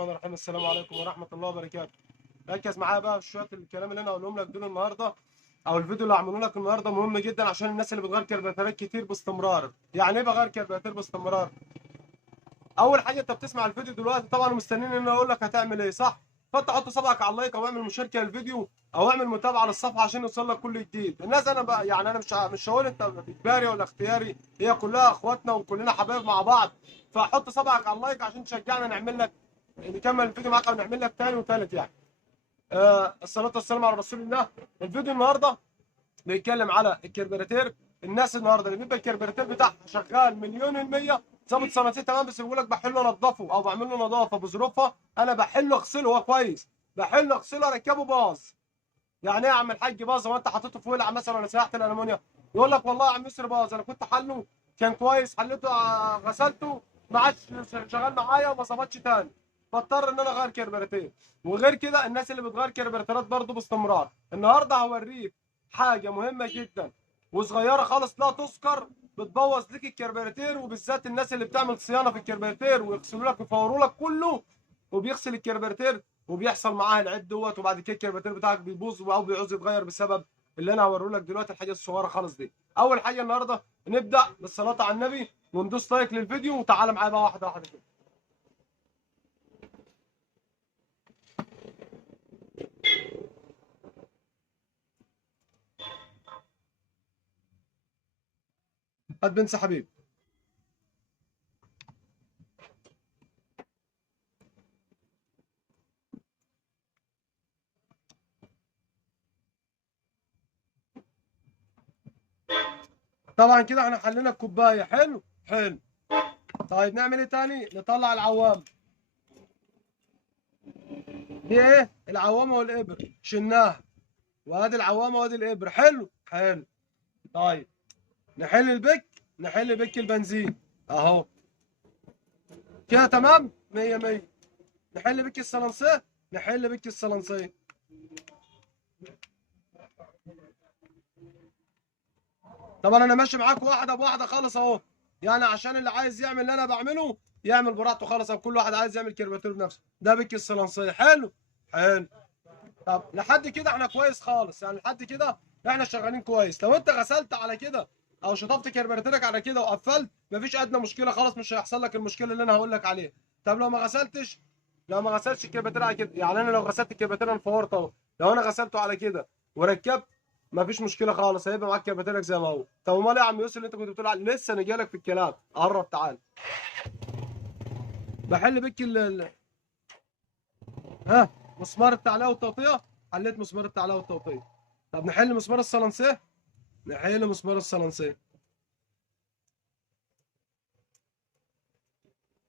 الرحمن الرحيم. السلام عليكم ورحمة الله وبركاته. ركز معايا بقى في شوية الكلام اللي أنا هقولهم لك دول النهاردة، أو الفيديو اللي هعمله لك النهاردة مهم جدا عشان الناس اللي بتغير كربيراتورات كتير باستمرار. يعني إيه بغير كربيراتور باستمرار؟ أول حاجة أنت بتسمع الفيديو دلوقتي طبعا ومستنيين إن أنا أقول لك هتعمل إيه، صح؟ فأنت حط صبعك على اللايك أو اعمل مشاركة للفيديو أو اعمل متابعة للصفحة عشان يوصل لك كل جديد. الناس أنا بقى يعني أنا مش هقول أنت إجباري ولا اختياري، هي كلها إخواتنا وكلنا حبايب مع بعض. فحط صبعك على اللايك عشان تشجعنا نعمل لك، نكمل الفيديو معاك ونعمل لك تاني وتالت يعني. الصلاة والسلام على رسول الله. الفيديو النهارده بيتكلم على الكربيراتير. الناس النهارده اللي بيبقى الكربيراتير بتاعها شغال مليون المية ظابط صناعتي تمام، بس بيقول لك بحله انضفه او بعمل له نظافه بظروفها. انا بحله اغسله هو كويس، بحله اغسله اركبه باظ. يعني ايه يا عم الحاج باظ؟ هو انت حطيته في ولعه مثلا ولا سيحت الالومنيا؟ يقول لك والله يا عم يسر باظ، انا كنت حله كان كويس، حليته غسلته ما عادش شغال معايا وما ظبطش تاني، فاضطر ان انا اغير كربيراتير. وغير كده الناس اللي بتغير كربيراتيرات برضه باستمرار. النهارده هوريك حاجه مهمه جدا وصغيره خالص لا تذكر، بتبوظ لك الكربيراتير، وبالذات الناس اللي بتعمل صيانه في الكربيراتير ويغسلوا لك ويفوروا لك كله وبيغسل الكربيراتير وبيحصل معاه العيب دوت، وبعد كده الكربيراتير بتاعك بيبوظ او بيعوز يتغير بسبب اللي انا هوريه لك دلوقتي، الحاجه الصغيره خالص دي. اول حاجه النهارده نبدا بالصلاه على النبي وندوس لايك للفيديو، وتعالى معايا بقى واحده واحده كده. هات بنسى حبيبي. طبعا كده احنا حلينا الكوبايه، حلو حلو. طيب نعمل ايه تاني؟ نطلع العوام. دي ايه؟ العوامه والابر شلناها، وادي العوامه وادي الابر، حلو حلو. طيب نحل البك، نحل بك البنزين اهو كده تمام 100 100. نحل بك الصلنسيه، نحل بك الصلنسيه. طبعا انا ماشي معاك واحده بواحده خالص اهو، يعني عشان اللي عايز يعمل اللي انا بعمله يعمل براحته خالص، او كل واحد عايز يعمل كرباتير بنفسه. ده بك الصلنسيه، حلو حلو. طب لحد كده احنا كويس خالص، يعني لحد كده احنا شغالين كويس. لو انت غسلت على كده او شطفت كربيراتيرك على كده وقفلت مفيش ادنى مشكله خالص، مش هيحصل لك المشكله اللي انا هقول لك عليها. طب لو ما غسلتش، لو ما غسلتش الكربيراتير على كده، يعني انا لو غسلت الكربيراتير انا فورت اهو، لو انا غسلته على كده وركبت مفيش مشكله خالص، هيبقى معاك كربيراتيرك زي ما هو. طب امال إيه يا عم يوسف اللي انت كنت بتقول عليه؟ لسه انا جايلك في الكلام، قرب تعال. بحل بك ها مسمار التعليق والتوطيه. حليت مسمار التعليق والتوطيه. طب نحل مسمار الصلنسيه، نحل مسمار الصلنسيه.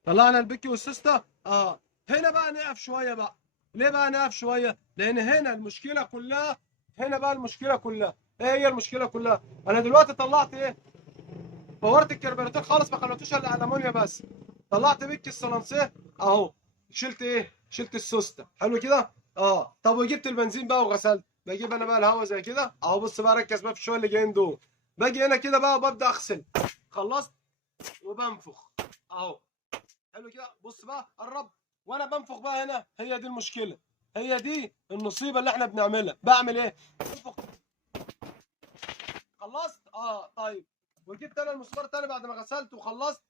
طلعنا البيكي والسوسته اه. هنا بقى نقف شويه بقى. ليه بقى نقف شويه؟ لان هنا المشكله كلها، هنا بقى المشكله كلها. ايه هي المشكله كلها؟ انا دلوقتي طلعت ايه؟ فورت الكربيراتور خالص، ما خليتوش الا الامونيا بس. طلعت بيكي الصلنسيه اهو. شلت ايه؟ شلت السوسته، حلو كده؟ اه. طب وجبت البنزين بقى وغسلت، بجيب انا بقى الهواء زي كده اهو. بص بقى ركز بقى في الشويه اللي جايين دول. باجي هنا كده بقى وببدا اغسل. خلصت وبنفخ اهو، حلو كده. بص بقى قرب، وانا بنفخ بقى هنا، هي دي المشكله، هي دي النصيبه اللي احنا بنعملها. بعمل ايه؟ بنفخ. خلصت اه. طيب وجبت انا المسمار تاني بعد ما غسلت وخلصت،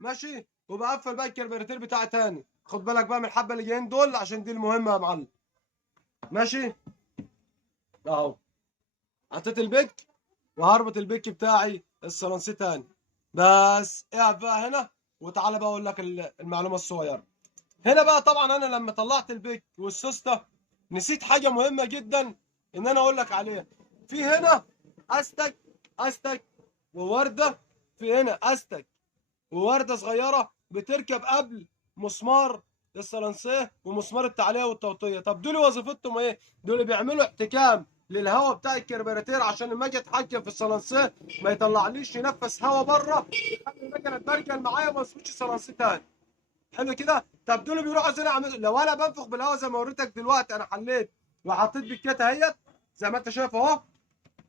ماشي. وبقفل بقى الكربيراتير بتاعي تاني. خد بالك بقى من الحبه اللي جايين دول عشان دي المهمه يا معلم. ماشي اهو. حطيت البيك وهربط البيك بتاعي الصلنسي تاني. بس اقف بقى هنا وتعالى بقى اقول لك المعلومه الصغيره. هنا بقى طبعا انا لما طلعت البيك والسوسته نسيت حاجه مهمه جدا ان انا اقول لك عليها. في هنا استك، استك وورده. في هنا استك وورده صغيره بتركب قبل مسمار الصلنسيه ومسمار التعليه والتوطيه. طب دول وظيفتهم ايه؟ دول بيعملوا احتكام للهواء بتاع الكربيراتير عشان لما اجي اتحكم في الصلنسيه ما يطلعليش ينفس هواء بره يخلي المكنه تبرجل معايا وما اسويش صلنسيه تاني. حلو كده. طب دول بيروحوا زي لو انا بنفخ بالهواء زي ما وريتك دلوقتي، انا حليت وحطيت بكيت اهيت زي ما انت شايف اهو.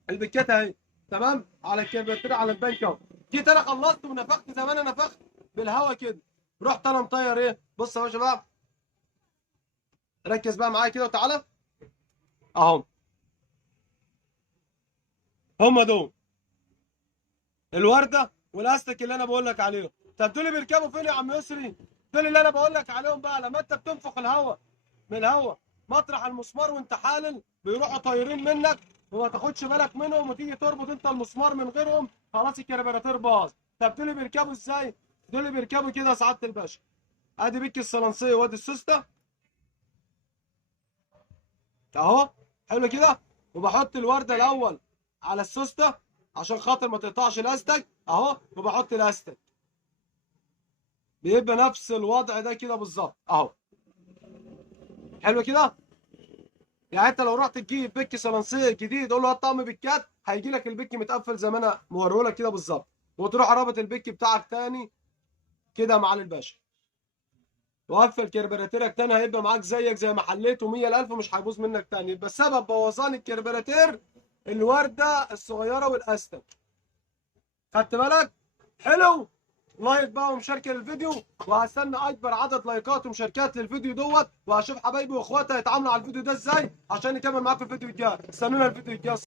البكيت اهي تمام على الكربيراتير على البنك اهو. جيت انا خلصت ونفخت زي ما انا نفخت بالهواء كده، رحت انا مطير ايه؟ بص يا باشا بقى، ركز بقى معايا كده وتعالى اهو. هم دول الورده والاستك اللي انا بقول لك عليهم. طب دول بيركبوا فين يا عم يسري؟ دول اللي انا بقول لك عليهم بقى. لما انت بتنفخ الهواء من الهواء مطرح المسمار وانت حالل، بيروحوا طايرين منك وما تاخدش بالك منهم، وتيجي تربط انت المسمار من غيرهم، خلاص الكربيراتير باظ. طب دول بيركبوا ازاي؟ دول بيركبوا كده يا سعاده الباشا. ادي بيك الصلنسيه وادي السوسته اهو. حلو كده. وبحط الورده الاول على السوسته عشان خاطر ما تقطعش الاستك اهو، وبحط الاستك. بيبقى نفس الوضع ده كده بالظبط اهو. حلو كده. يعني انت لو رحت تجيب بيك صلنسيه جديد قول له هات طقم بيكات، هيجي لك البيك متقفل زي ما انا موريه لك كده بالظبط، وتروح رابط البيك بتاعك تاني كده يا معالي الباشا، وقفل كربيراتيرك تاني، هيبقى معاك زيك زي ما حليته 100,000 مش هيبوظ منك تاني. يبقى سبب بوظان الكربيراتير الورده الصغيره والاستك. خدت بالك؟ حلو. لايك بقى ومشاركه للفيديو، وهستنى اكبر عدد لايكات ومشاركات للفيديو دوت، وهشوف حبايبي واخواتي هيتعاملوا على الفيديو ده ازاي عشان نكمل معاكم الفيديو الجاي. استنونا الفيديو الجاي.